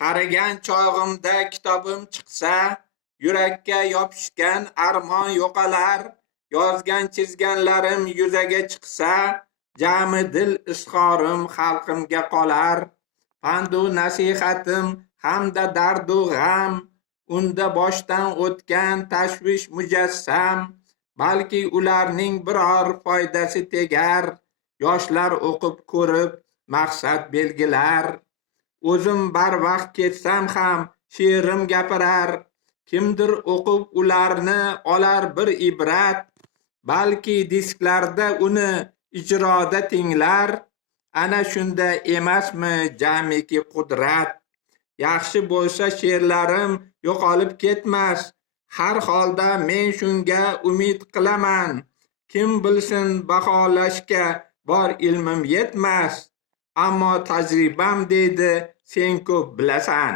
Qarigan chog'imda kitobim chiqsa, yurakka yopishgan armon yo'qolar. Yozgan chizganlarim yuzaga chiqsa, jami dil izhorim xalqimga qolar. Pandu nasihatim hamda dardu g'am, unda boshdan o'tgan tashvish mujassam. Balki ularning biror foydasi tegar, yoshlar o'qib ko'rib maqsad belgilar. O'zim barvaqt ketsam ham she'rim gapirar, kimdir o'qib ularni olar bir ibrat. Balki disklarda uni ijroda tinglar, ana shunda emasmi jamiki qudrat. Yaxshi bo'lsa she'rlarim yo'qolib ketmas, har holda men shunga umid qilaman. Kim bilsin baholashga bor ilmim yetmas, ammo tajribam deydi sen ko'p bilasan.